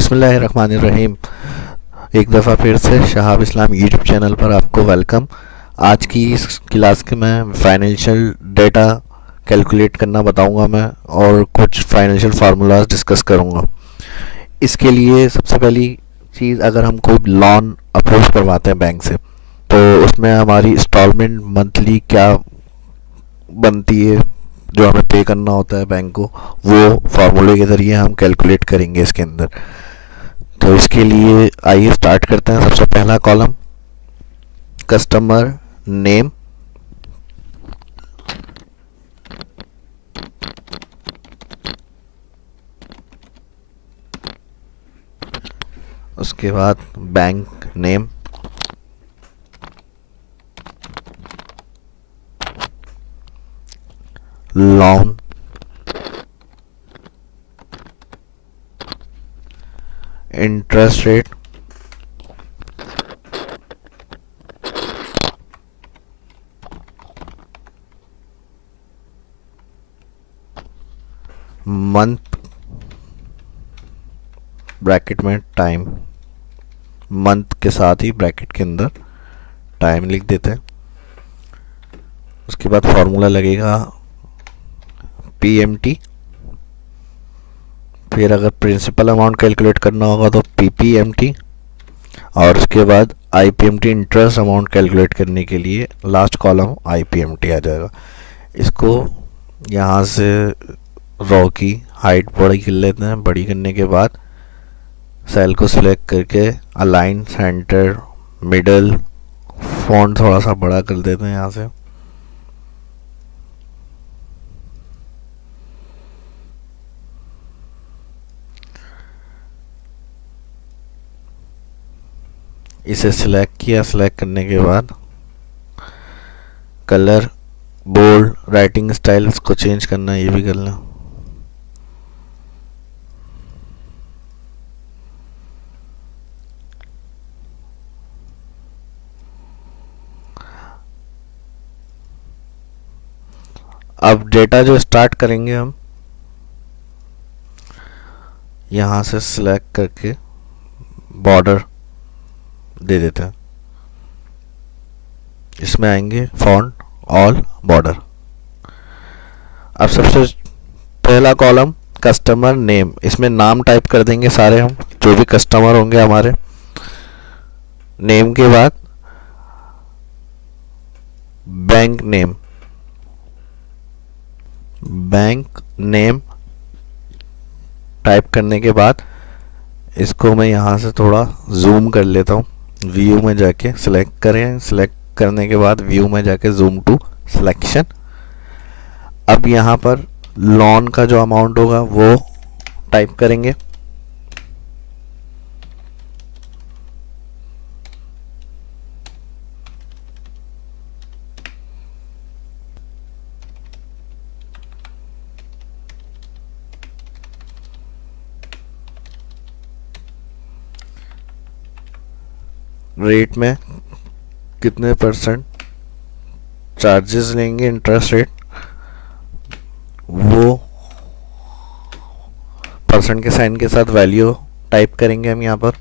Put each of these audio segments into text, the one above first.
बिस्मिल्लाहिर्रहमानिर्रहीम। एक दफ़ा फिर से शहाब इस्लाम यूट्यूब चैनल पर आपको वेलकम। आज की इस क्लास के मैं फाइनेंशियल डेटा कैलकुलेट करना बताऊंगा मैं, और कुछ फाइनेंशियल फार्मूलाज डिस्कस करूंगा। इसके लिए सबसे पहली चीज़, अगर हम कोई लोन अप्रूव करवाते हैं बैंक से, तो उसमें हमारी इंस्टॉलमेंट मंथली क्या बनती है जो हमें पे करना होता है बैंक को, वो फार्मूले के ज़रिए हम कैलकुलेट करेंगे इसके अंदर। तो इसके लिए आइए स्टार्ट करते हैं। सबसे पहला कॉलम कस्टमर नेम, उसके बाद bank name, loan, interest rate, month bracket में टाइम, मंथ के साथ ही ब्रैकेट के अंदर टाइम लिख देते हैं। उसके बाद फॉर्मूला लगेगा पीएमटी। फिर अगर प्रिंसिपल अमाउंट कैलकुलेट करना होगा तो पीपीएमटी, और उसके बाद आईपीएमटी इंटरेस्ट अमाउंट कैलकुलेट करने के लिए लास्ट कॉलम आईपीएमटी आ जाएगा। इसको यहाँ से रो की हाइट बड़ी कर लेते हैं। बड़ी करने के बाद सेल को सिलेक्ट करके अलाइन, सेंटर, मिडल, फॉन्ट थोड़ा सा बड़ा कर देते हैं यहाँ से। इसे सिलेक्ट किया। सिलेक्ट करने के बाद कलर, बोल्ड, राइटिंग स्टाइल इसको चेंज करना है, ये भी कर लें। अब डेटा जो स्टार्ट करेंगे हम यहाँ से सिलेक्ट करके बॉर्डर दे देते हैं। इसमें आएंगे फॉन्ट ऑल बॉर्डर। अब सबसे पहला कॉलम कस्टमर नेम, इसमें नाम टाइप कर देंगे सारे हम, जो भी कस्टमर होंगे हमारे। नेम के बाद bank name, bank name type करने के बाद इसको मैं यहाँ से थोड़ा जूम कर लेता हूँ। व्यू में जाके सिलेक्ट करें। सिलेक्ट करने के बाद व्यू में जाके जूम टू सिलेक्शन। अब यहाँ पर लोन का जो अमाउंट होगा वो टाइप करेंगे। रेट में कितने परसेंट चार्जेस लेंगे, इंटरेस्ट रेट, वो परसेंट के साइन के साथ वैल्यू टाइप करेंगे हम यहाँ पर।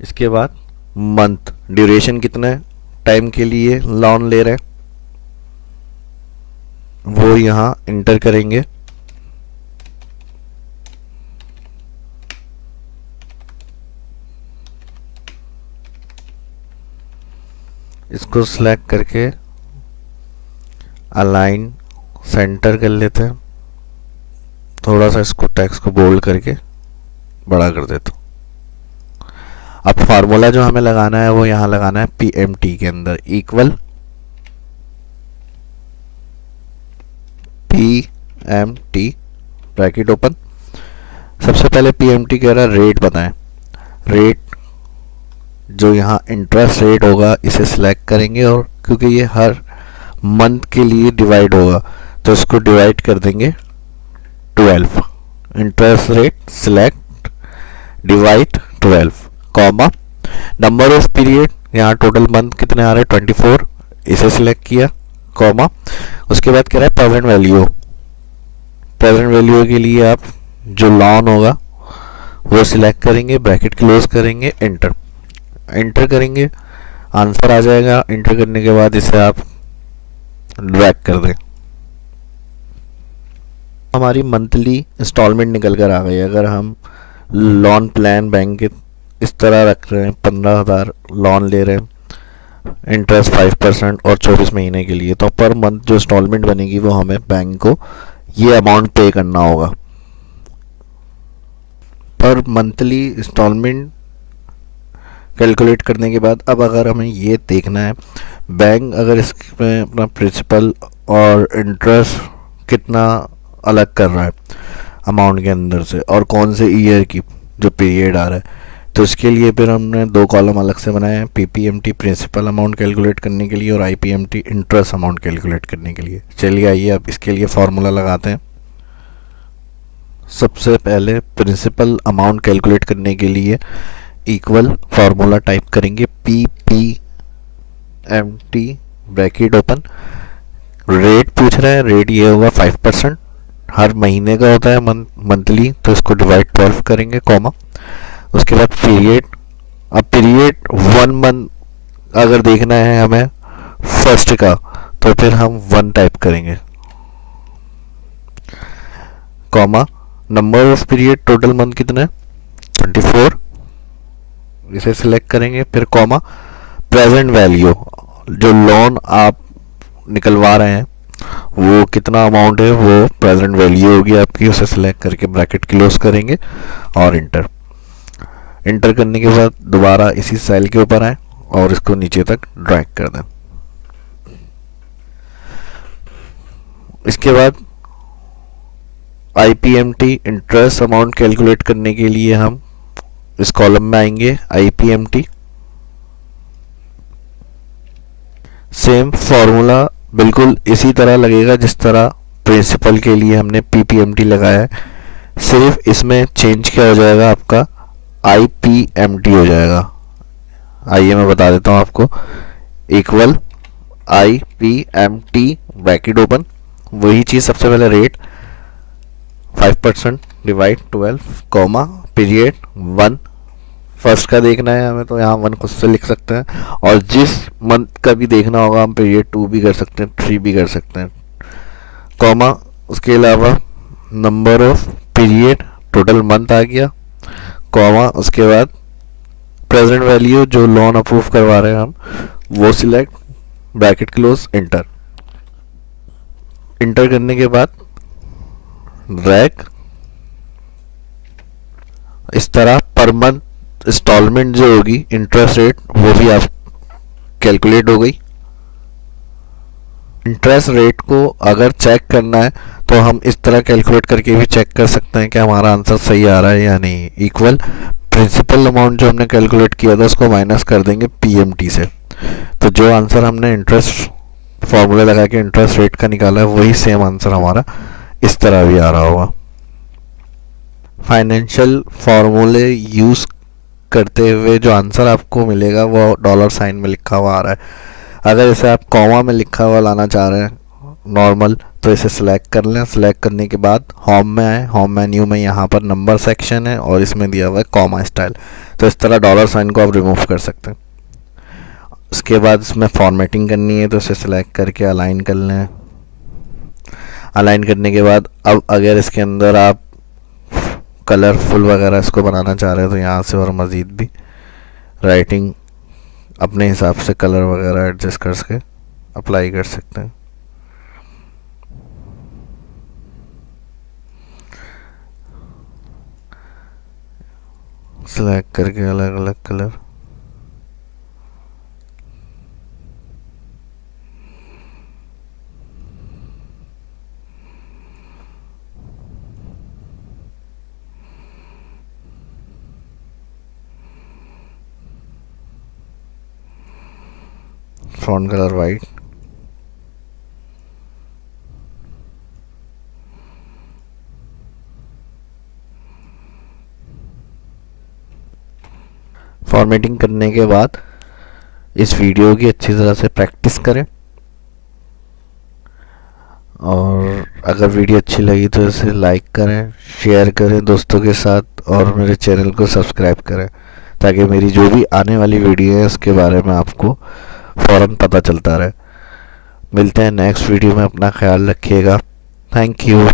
इसके बाद मंथ, ड्यूरेशन कितना टाइम के लिए लोन ले रहे हैं वो यहाँ इंटर करेंगे। इसको सिलेक्ट करके अलाइन, सेंटर कर लेते हैं। थोड़ा सा इसको टेक्स्ट को बोल्ड करके बड़ा कर देता हूँ। अब फार्मूला जो हमें लगाना है वो यहाँ लगाना है पीएमटी के अंदर, इक्वल पीएमटी ब्रैकेट ओपन। सबसे पहले पीएमटी कह रहा है रेट बताएं। रेट जो यहाँ इंटरेस्ट रेट होगा इसे सिलेक्ट करेंगे, और क्योंकि ये हर मंथ के लिए डिवाइड होगा तो इसको डिवाइड कर देंगे 12। Interest rate select, divide 12, comma, number of period, यहाँ टोटल मंथ कितने आ रहे हैं 24, इसे सिलेक्ट किया, कॉमा, उसके बाद कह रहा है प्रेजेंट वैल्यू। प्रेजेंट वैल्यू के लिए आप जो लॉन होगा वो सिलेक्ट करेंगे, ब्रैकेट क्लोज करेंगे, एंटर। एंटर करेंगे, आंसर आ जाएगा। एंटर करने के बाद इसे आप ड्रैग कर दें। हमारी मंथली इंस्टॉलमेंट निकल कर आ गई। अगर हम लोन प्लान बैंक के इस तरह रख रहे हैं, 15,000 लोन ले रहे हैं, इंटरेस्ट 5% और 24 महीने के लिए, तो पर मंथ जो इंस्टॉलमेंट बनेगी वो हमें बैंक को ये अमाउंट पे करना होगा। पर मंथली इंस्टॉलमेंट कैलकुलेट करने के बाद अब अगर हमें ये देखना है बैंक अगर इसमें अपना प्रिंसिपल और इंटरेस्ट कितना अलग कर रहा है अमाउंट के अंदर से, और कौन से ईयर की जो पीरियड आ रहा है, तो इसके लिए फिर हमने दो कॉलम अलग से बनाए हैं, पीपीएमटी प्रिंसिपल अमाउंट कैलकुलेट करने के लिए और आईपीएमटी इंटरेस्ट अमाउंट कैलकुलेट करने के लिए। चलिए आइए अब इसके लिए फॉर्मूला लगाते हैं। सबसे पहले प्रिंसिपल अमाउंट कैलकुलेट करने के लिए इक्वल फार्मूला टाइप करेंगे, पीपीएमटी ब्रैकेट ओपन, रेट पूछ रहा है, रेट ये होगा 5%, हर महीने का होता है मंथली, तो इसको डिवाइड 12 करेंगे, कॉमा। उसके बाद पीरियड, अब पीरियड 1 मंथ अगर देखना है हमें फर्स्ट का, तो फिर हम 1 टाइप करेंगे, comma. Number of period total month कितने हैं 24, इसे सिलेक्ट करेंगे, फिर कॉमा। प्रेजेंट वैल्यू जो लोन आप निकलवा रहे हैं वो कितना अमाउंट है, वो प्रेजेंट वैल्यू होगी आपकी, उसे सिलेक्ट करके ब्रैकेट क्लोज करेंगे और इंटर। इंटर करने के बाद दोबारा इसी सेल के ऊपर आए और इसको नीचे तक ड्रैग कर दें। इसके बाद आईपीएमटी इंटरेस्ट अमाउंट कैलकुलेट करने के लिए हम इस कॉलम में आएंगे, आईपीएमटी। सेम फॉर्मूला बिल्कुल इसी तरह लगेगा जिस तरह प्रिंसिपल के लिए हमने पीपीएमटी लगाया है, सिर्फ इसमें चेंज क्या हो जाएगा, आपका आईपीएमटी हो जाएगा। आइए मैं बता देता हूँ आपको, इक्वल आईपीएमटी ब्रैकेट ओपन, वही चीज़ सबसे पहले rate 5% divide 12, comma, period 1, first का देखना है हमें तो यहाँ 1 खुद से लिख सकते हैं, और जिस मंथ का भी देखना होगा हम पीरियड 2 भी कर सकते हैं, 3 भी कर सकते हैं, कॉमा। उसके अलावा number of period total month आ गया, कॉमा। उसके बाद प्रेजेंट वैल्यू जो लोन अप्रूव करवा रहे हैं हम वो select, bracket close, enter. Enter करने के बाद ड्रैग, इस तरह पर मंथ इंस्टॉलमेंट जो होगी इंटरेस्ट रेट वो भी आप कैलकुलेट हो गई। इंटरेस्ट रेट को अगर चेक करना है तो हम इस तरह कैलकुलेट करके भी चेक कर सकते हैं कि हमारा आंसर सही आ रहा है या नहीं। इक्वल प्रिंसिपल अमाउंट जो हमने कैलकुलेट किया था उसको माइनस कर देंगे पीएमटी से, तो जो आंसर हमने इंटरेस्ट फॉर्मूला लगा के इंटरेस्ट रेट का निकाला है वही सेम आंसर हमारा इस तरह भी आ रहा होगा। फाइनेंशियल फॉर्मूले यूज़ करते हुए जो आंसर आपको मिलेगा वो डॉलर साइन में लिखा हुआ आ रहा है। अगर इसे आप कॉमा में लिखा हुआ लाना चाह रहे हैं नॉर्मल, तो इसे सिलेक्ट कर लें। सिलेक्ट करने के बाद होम में आए, होम मेन्यू में यहाँ पर नंबर सेक्शन है और इसमें दिया हुआ है कॉमा स्टाइल, तो इस तरह डॉलर साइन को आप रिमूव कर सकते हैं। उसके बाद इसमें फॉर्मेटिंग करनी है तो इसे सिलेक्ट करके अलाइन कर लें। अलाइन करने के बाद अब अगर इसके अंदर आप कलरफुल वगैरह इसको बनाना चाह रहे हैं तो यहाँ से और मज़ीद भी राइटिंग अपने हिसाब से कलर वगैरह एडजस्ट करके अप्लाई कर सकते हैं। सिलेक्ट करके अलग अलग colour, font colour white, formatting करने के बाद इस वीडियो की अच्छी तरह से प्रैक्टिस करें। और अगर वीडियो अच्छी लगी तो इसे लाइक करें, शेयर करें दोस्तों के साथ और मेरे चैनल को सब्सक्राइब करें ताकि मेरी जो भी आने वाली वीडियो है उसके बारे में आपको फ़ौरन पता चलता रहे। मिलते हैं नेक्स्ट वीडियो में, अपना ख्याल रखिएगा। Thank you.